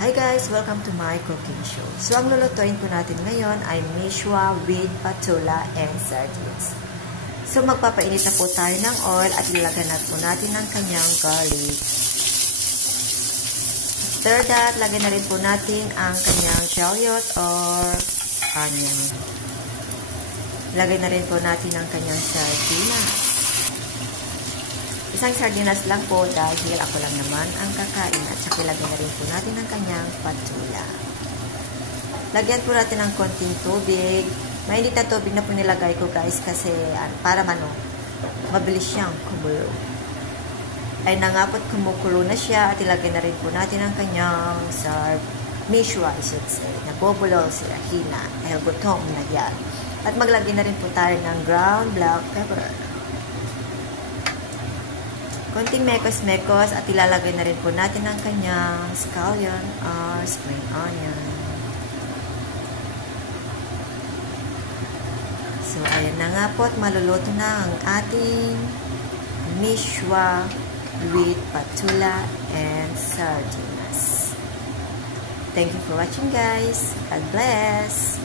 Hi guys! Welcome to my cooking show. So, ang lulutuin po natin ngayon ay mishwa with patula and sardines. So, magpapainit na po tayo ng oil at ilagay na po natin ang kanyang garlic. After that, lagay na rin po natin ang kanyang shallot or onion. Lagay na rin po natin ang kanyang sardinas. Isang sardinas lang po dahil ako lang naman ang kakain at saka lagyan na rin po natin ang kanyang patula. Lagyan po natin ng konting tubig. Mainit na tubig na po nilagay ko guys kasi para mabilis siyang kumulo. Ay nangapot kumukulo na siya at ilagay na rin po natin ang kanyang mishwa, I should say. Nabubulol si Hina dahil gutom na yan. At maglagay na rin po tayo ng ground black pepper. Konting mekos-mekos at ilalagay na rin po natin ang kanyang scallion or spring onion. So, ayan na nga po at maluluto na ang ating mishwa with patula and sardinas. Thank you for watching guys. God bless!